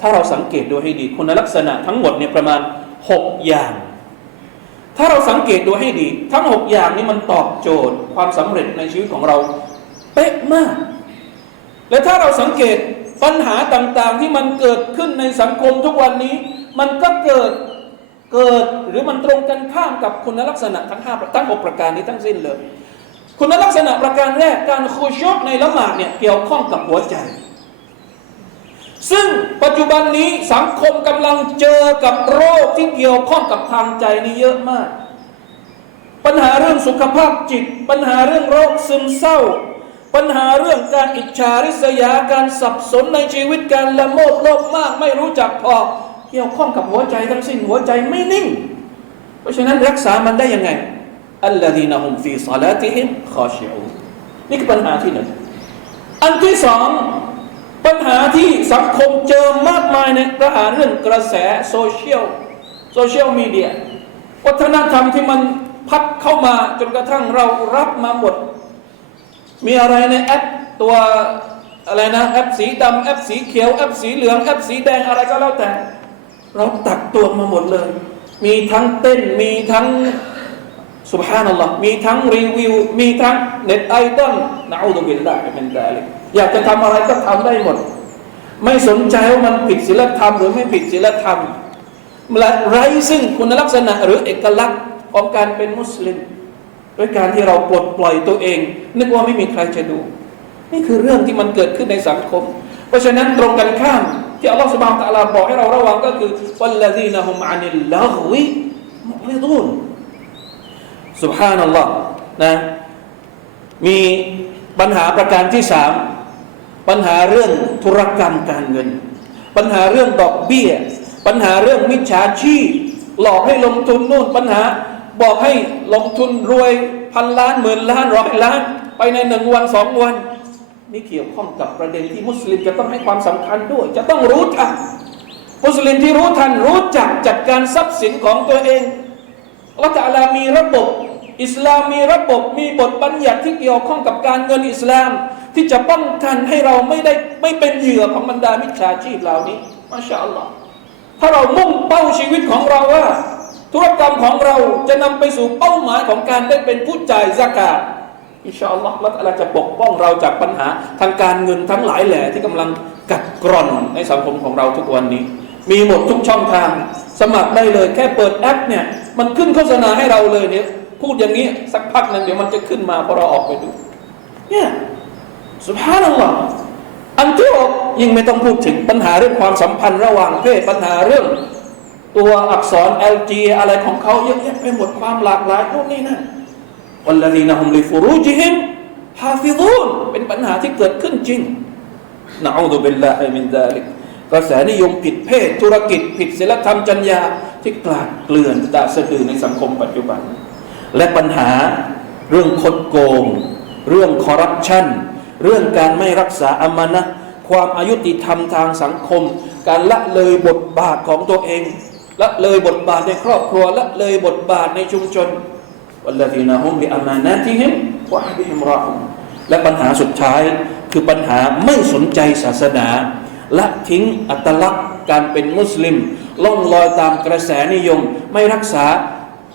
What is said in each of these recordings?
ถ้าเราสังเกตดูให้ดี คุณลักษณะทั้งหมดเนี่ยประมาณ 6 อย่าง ถ้าเราสังเกตดูให้ดี ทั้ง 6 อย่างนี้มันตอบโจทย์ความสำเร็จในชีวิตของเราเป๊ะมาก และถ้าเราสังเกตปัญหาต่างๆ ที่มันเกิดขึ้นในสังคมทุกวันนี้ มันก็เกิดเกิดหรือมันตรงกันข้ามกับคุณลักษณะทั้งห้าทั้งหกประการนี้ทั้งสิ้นเลย คุณลักษณะประการแรกการคูชกในละหมาดเนี่ยเกี่ยวข้องกับหัวใจ ซึ่งปัจจุบันนี้สังคมกำลังเจอกับโรคที่เกี่ยวข้องกับทางใจนี่เยอะมาก ปัญหาเรื่องสุขภาพจิต ปัญหาเรื่องโรคซึมเศร้า ปัญหาเรื่องการอิจฉาริษยาการสับสนในชีวิตการละโมบโลภมาก ไม่รู้จักพอเกี่ยวข้องกับหัวใจทั้งสิ้นหัวใจไม่นิ่ง เพราะฉะนั้นรักษามันได้ยังไงอัลลอฮีนะฮุมฟีซาลาติฮิมขอชิอูนี่คือปัญหาที่หนึ่งอันที่สอง ปัญหาที่สังคมเจอมากมายในกระหาเรื่องกระแสโซเชียลโซเชียลมีเดียวัฒนธรรมที่มันพัดเข้ามาจนกระทั่งเรารับมาหมด มีอะไรในแอปตัวอะไรนะแอปสีดำแอปสีเขียวแอปสีเหลืองแอปสีแดงอะไรก็แล้วแต่ เราตักตัวมาหมดเลย มีทั้งเต้นมีทั้งสุบฮานัลลอฮ์มีทั้งรีวิวมีทั้งเน็ตไอดอลนะอูดุบิลลาฮิมินซาลิก อยากจะทำอะไรก็ทำได้หมด ไม่สนใจว่ามันผิดศีลธรรมหรือไม่ผิดศีลธรรมและไร้ซึ่งคุณลักษณะหรือเอกลักษณ์ของการเป็นมุสลิมด้วยการที่เราปลดปล่อยตัวเอง นึกว่าไม่มีใครจะดู นี่คือเรื่องที่มันเกิดขึ้นในสังคม เพราะฉะนั้นตรงกันข้ามที่อัลลอฮฺสุบานตะลาบอกให้เราระวังก็คือวัลลดีนะฮุมอานิลลาฮวิมุริดูนสุบฮานัลลอฮ์นะมีปัญหาประการที่สาม ปัญหาเรื่องธุรกรรมการเงิน ปัญหาเรื่องดอกเบี้ย ปัญหาเรื่องมิจฉาชีพ หลอกให้ลงทุนนู่นปัญหาบอกให้ลงทุนรวยพันล้านหมื่นล้านร้อยล้าน ไปในหนึ่งวันสองวัน นี่เกี่ยวข้องกับประเด็นที่มุสลิมจะต้องให้ความสำคัญด้วย จะต้องรู้ทันมุสลิมที่รู้ทันรู้จักจัดการทรัพย์สินของตัวเองอัลลอฮฺตะลามีระบบ อิสลามมีระบบมีบทบัญญัติที่เกี่ยวข้องกับการเงินอิสลาม ที่จะป้องกันให้เราไม่ได้ไม่เป็นเหยื่อของบรรดามิจฉาชีพเหล่านี้มาชาอัลลอฮ์ถ้าเรามุ่งเป้าชีวิตของเราว่า ธุรกรรมของเราจะนำไปสู่เป้าหมายของการได้เป็นผู้จ่ายสกาดอินชาอัลลอฮ์ละอัลลอฮ์จะปกป้องเราจากปัญหาทางการเงินทั้งหลายแหล่ที่กำลังกัดกร่อนในสังคมของเราทุกวันนี้ มีหมดทุกช่องทาง สมัครได้เลยแค่เปิดแอปเนี่ยมันขึ้นโฆษณาให้เราเลยเนี่ยพูดอย่างนี้สักพักนึงเดี๋ยวมันจะขึ้นมาพอเราออกไปดูเนี่ย สุภาพนัลลอฮ์อันที่ออกยิ่งไม่ต้องพูดถึงปัญหาเรื่องความสัมพันธ์ระหว่างเพศปัญหาเรื่อง ตัวอักษร LG อะไรของเขาเยอะแยะไปหมดความหลากหลายพวกนี้นะวัลลดีนะฮุมลิฟูรูจิฮิมฮาฟิซูนเป็นปัญหาที่เกิดขึ้นจริงนะอูดุบิลลาฮิมินซาลิกกระแสนิยมผิดเพศธุรกิจ ผิดศีลธรรมจรรยาที่กลาดเกลื่อนตาสะดือในสังคมปัจจุบัน และปัญหาเรื่องคดโกง เรื่องคอร์รัปชัน เรื่องการไม่รักษาอามานะความอายุติธรรมทางสังคม การละเลยบทบาทของตัวเอง ละเลยบทบาทในครอบครัว ละเลยบทบาทในชุมชนวัลลดีนะฮุมบิอามานะติฮิมวะฮบิฮิมรอฮุมและปัญหาสุดท้ายคือปัญหาไม่สนใจศาสนาละทิ้งอัตลักษณ์การเป็นมุสลิม ล่องลอยตามกระแสนิยม ไม่รักษา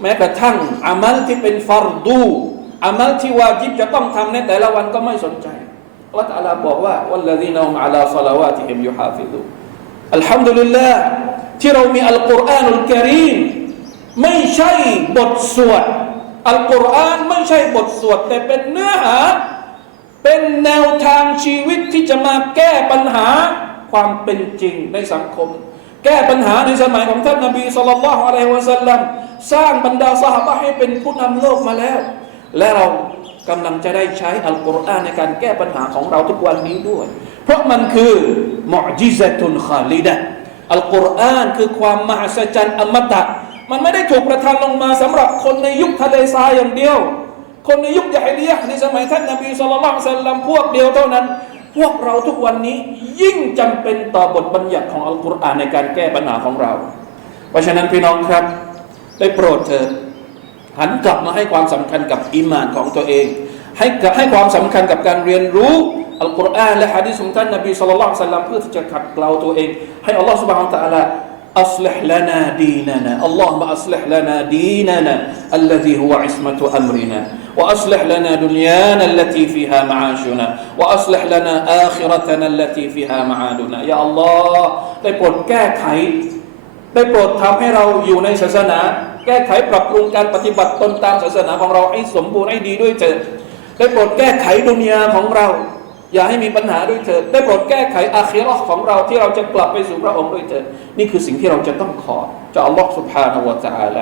แม้กระทั่งอามัลที่เป็นฟารดูอามัลที่วาจิบจะต้องทำในแต่ละวันก็ไม่สนใจ ลลอฮฺตะลาบอกว่าวัลลดีนฮุมอะลาศลาวาติฮิมยุฮาฟิดูอัลฮัมดุลิลลาห์ที่เรามีอัลกุรอานุลกิรีมไม่ใช่บทสวดอัลกุรอานไม่ใช่บทสวด แต่เป็นเนื้อหา เป็นแนวทางชีวิตที่จะมาแก้ปัญหาความเป็นจริงในสังคม แก้ปัญหาในสมัยของท่านนบีสุลต่านละฮ์อะลัยฮิวะสัลลัมสร้างบรรดาสหายให้เป็นผู้นำโลกมาแล้ว และเรา กำลังจะได้ใช้อัลกุรอานในการแก้ปัญหาของเราทุกวันนี้ด้วย เพราะมันคือมอจิซะตุนคาลิดะอัลกุรอานคือความมหัศจรรย์อมตะ มันไม่ได้ถูกประทานลงมาสำหรับคนในยุคทะเลทรายอย่างเดียว คนในยุคยาฮิลียะในสมัยท่านนบีสุลต่านสัลลัมพวกเดียวเท่านั้น พวกเราทุกวันนี้ยิ่งจำเป็นต่อบทบัญญัติของอัลกุรอานในการแก้ปัญหาของเรา เพราะฉะนั้นพี่น้องครับ ได้โปรดเถิด หันกลับมาให้ความสำคัญกับอีมานของตัวเอง ให้ให้ความสำคัญกับการเรียนรู้ อัลกุรอานและฮะดีษของท่านนบีสุลต่านสัลลัมเพื่อที่จะขัดเกลาตัวเอง ให้อัลลอฮฺ سبحانه และ تعالى أصلح لنا ديننا اللهم أصلح لنا ديننا الذي هو عصمة أمرنا وأصلح لنا دنيانا التي فيها معاشنا وأصلح لنا آخرتنا التي فيها معادنا يا الله ได้โปรดแก้ไข ได้โปรดทำให้เราอยู่ในศาสนา แก้ไขปรับปรุงการปฏิบัติตนตามศาสนาของเราให้สมบูรณ์ให้ดีด้วยเถิดได้โปรดแก้ไขดุนยาของเรา อย่าให้มีปัญหาด้วยเถิดได้โปรดแก้ไขอาเคีรอของเราที่เราจะกลับไปสู่พระองค์ด้วยเถิดนี่คือสิ่งที่เราจะต้องขอจากอัลลอฮฺสุบฮานาวะตะอาล